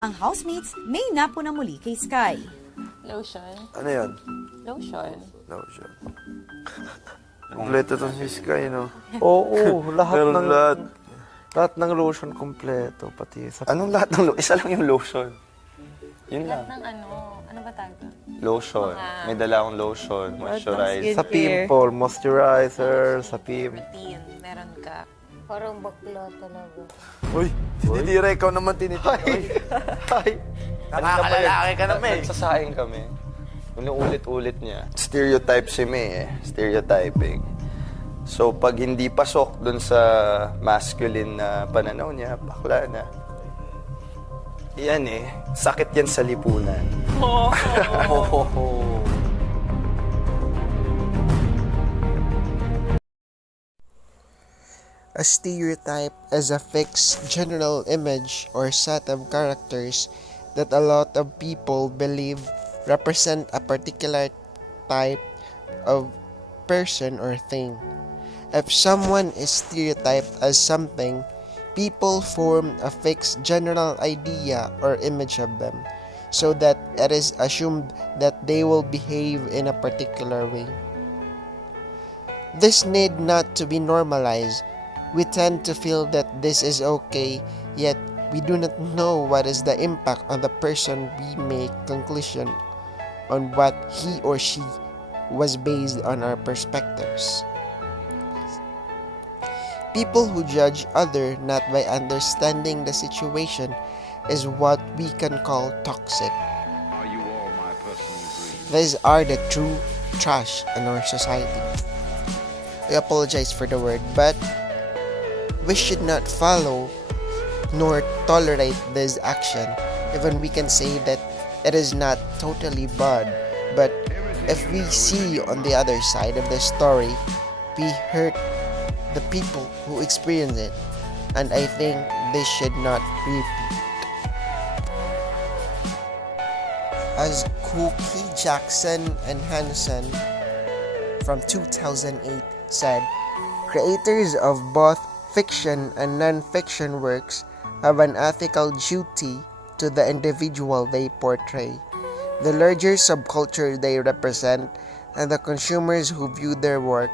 Ang housemates may napuna muli kay Sky. Lotion. Ano yun? Lotion. Lotion. Kompleto to si Sky, no? Oo, lahat Meron ng lahat. ng lotion kompleto, pati sa Anong lahat ng lotion? Isa lang yung lotion. Yun Lahat lang. ng ano ba tawag? Lotion. May dala akong lotion, moisturizer. sa pimple, moisturizer, sa Routine. Meron ka. Parang bakla talaga. Uy, sinidira, ikaw naman tinitin. Ay! Nakakalalaki ka naman eh. Nagsasaing kami. Inuulit-ulit niya. Stereotype si May eh. Stereotyping. So, pag hindi pasok dun sa masculine na pananaw niya, bakla na. Yan eh. Sakit yan sa lipunan. A stereotype is a fixed general image or set of characters that a lot of people believe represent a particular type of person or thing. If someone is stereotyped as something, people form a fixed general idea or image of them, so that it is assumed that they will behave in a particular way. This need not to be normalized. We tend to feel that this is okay, yet we do not know what is the impact on the person we make conclusion on what he or she was based on our perspectives. People who judge other not by understanding the situation is what we can call toxic. Are you all my personal dreams? These are the true trash in our society. I apologize for the word, but we should not follow nor tolerate this action. Even we can say that it is not totally bad, but if we see on the other side of the story, we hurt the people who experience it, and I think this should not repeat. As Cookie Jackson and Hansen from 2008 said, creators of both fiction and non-fiction works have an ethical duty to the individual they portray, the larger subculture they represent, and the consumers who view their work.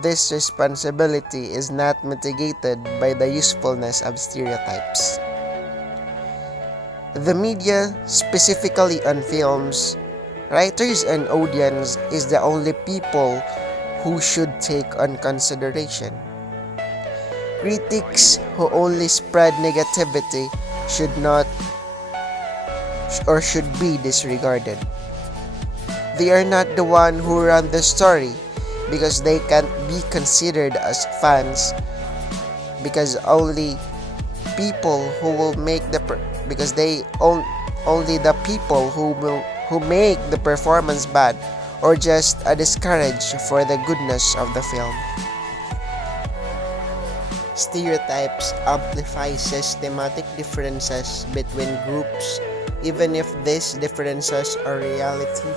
This responsibility is not mitigated by the usefulness of stereotypes. The media, specifically on films, writers and audience is the only people who should take on consideration. Critics who only spread negativity should not or should be disregarded. They are not the one who run the story, because they can't be considered as fans, because only people who will make the only the people who make the performance bad or just a discourage for the goodness of the film. Stereotypes amplify systematic differences between groups, even if these differences are reality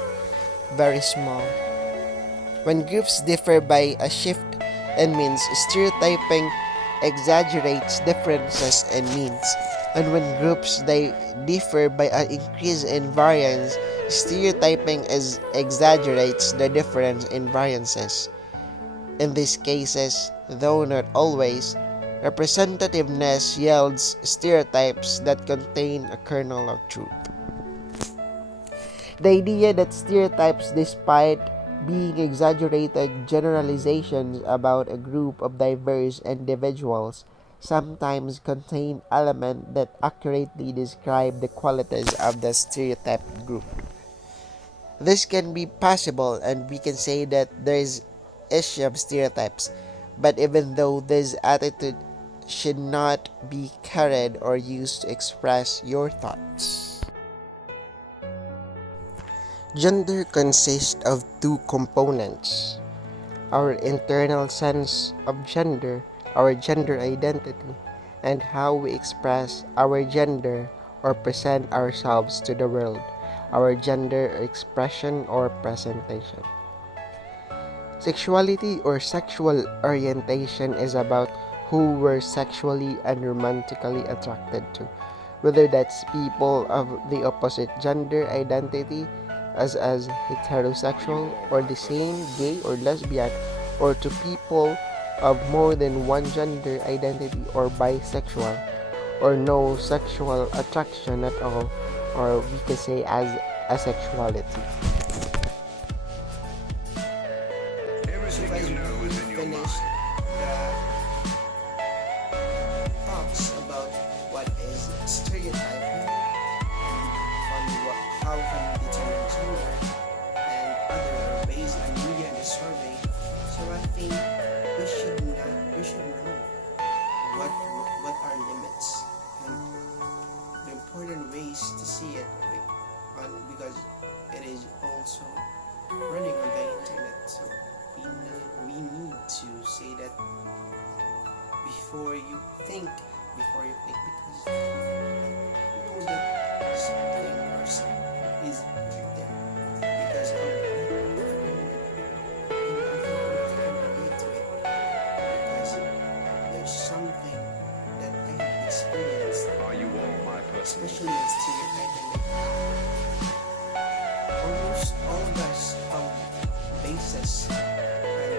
very small. When groups differ by a shift in means, stereotyping exaggerates differences in means. And when groups differ by an increase in variance, stereotyping exaggerates the difference in variances. In these cases, though not always, representativeness yields stereotypes that contain a kernel of truth. The idea that stereotypes, despite being exaggerated generalizations about a group of diverse individuals, sometimes contain elements that accurately describe the qualities of the stereotyped group. This can be possible, and we can say that there is issue of stereotypes, but even though this attitude should not be carried or used to express your thoughts. Gender consists of two components: our internal sense of gender, our gender identity, and how we express our gender or present ourselves to the world, our gender expression or presentation. Sexuality or sexual orientation is about who we're sexually and romantically attracted to, whether that's people of the opposite gender identity as heterosexual or the same, gay or lesbian, or to people of more than one gender identity or bisexual, or no sexual attraction at all, or we can say as asexuality. Everything you know is in your mind. Talks about what is stereotyping and how can we determine gender and other based on media and the survey. So I think we should know what are limits and the important ways to see it because it is also running on the internet. So we need to say that before you think because you know that something or something is there because of relate to it because there's something that I have experienced, Are you all my personal especially in stereotyping. Almost all of us have bases, and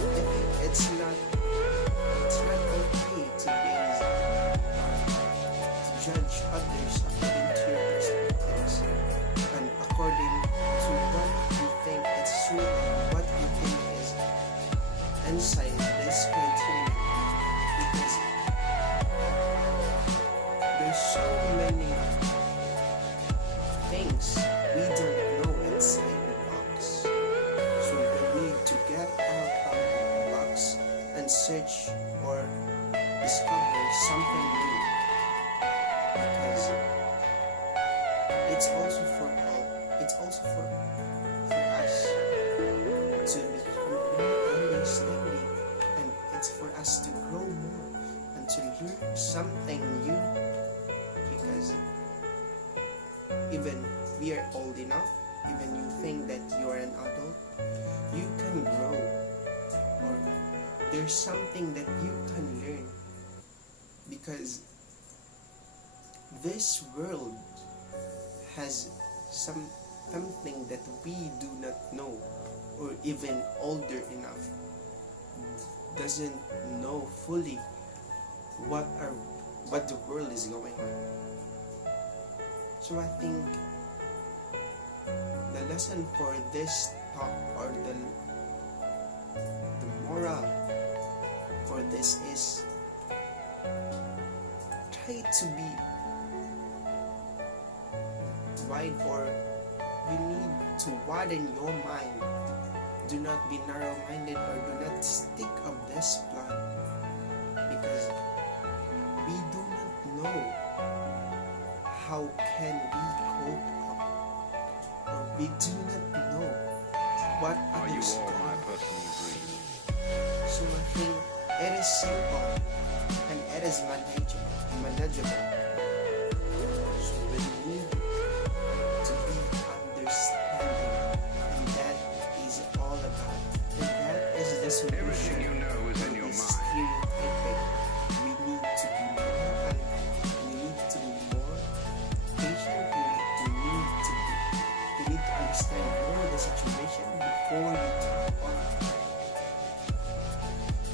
I think it's not okay to judge others according to your perspectives and according to what you think is sweet and what you think is inside this criteria, because there's so many things we don't know inside the box, so we need to get out of the box and search or discover something new, because it's also for us to become more understanding, and it's for us to grow more and to learn something new, because even we are old enough, even you think that you are an adult, you can grow, or there's something that you can learn, because this world has something that we do not know, or even older enough doesn't know fully what the world is going on. So I think the lesson for this talk, or the moral for this, is try to be wide, or you need to widen your mind. Do not be narrow-minded, or do not stick of this plan, because we do not know how can we cope up, or we do not know what Are you others all do. my personal dream? So I think it is simple and it is manageable. So we need to be understanding, and that is all about. And that is the solution. Everything you know is in your this mind. stereotyping. We need to be more we need to be more patient. We need to understand more the situation before you talk on it.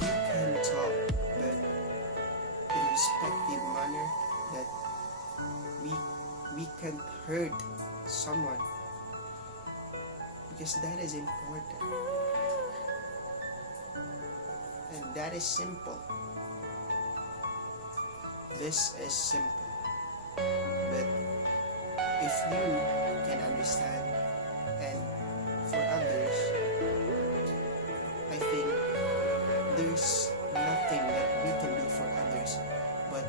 You can talk, but in respective manner that we can hurt someone, because that is important, and that is simple. This is simple, but if you can understand, and for others, I think there's nothing that we can do for others, but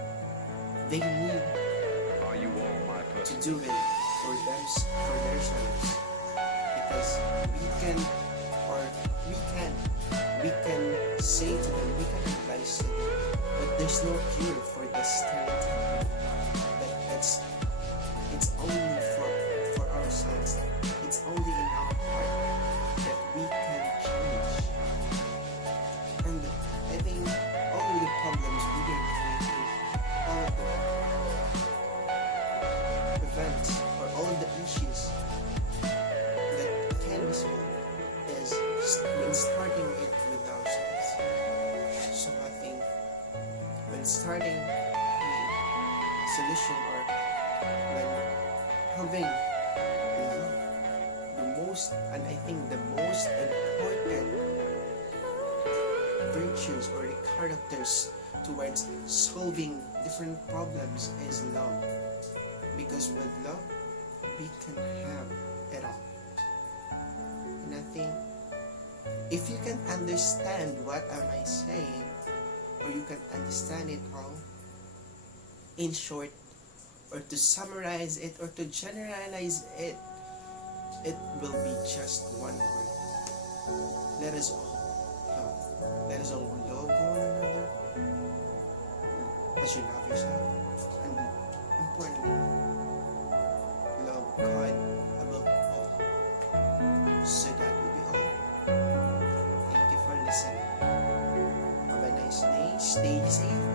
they need Are you all my to personal do it for themselves, because we can say to them, we can advise to them, but there's no cure for this stereotype. But it's only for ourselves. It's only in our heart that we can change. And I think all the problems we are going through, all of the having love, the most, and I think the most important virtues or the characters towards solving different problems is love. Because with love, we can have it all. And I think if you can understand what am I saying, or you can understand it all, in short, or to summarize it, or to generalize it, it will be just one word. Let us all love. Let us all love one another as you love yourself. And importantly, love God above all. So that will be all. Thank you for listening. Have a nice day. Stay safe.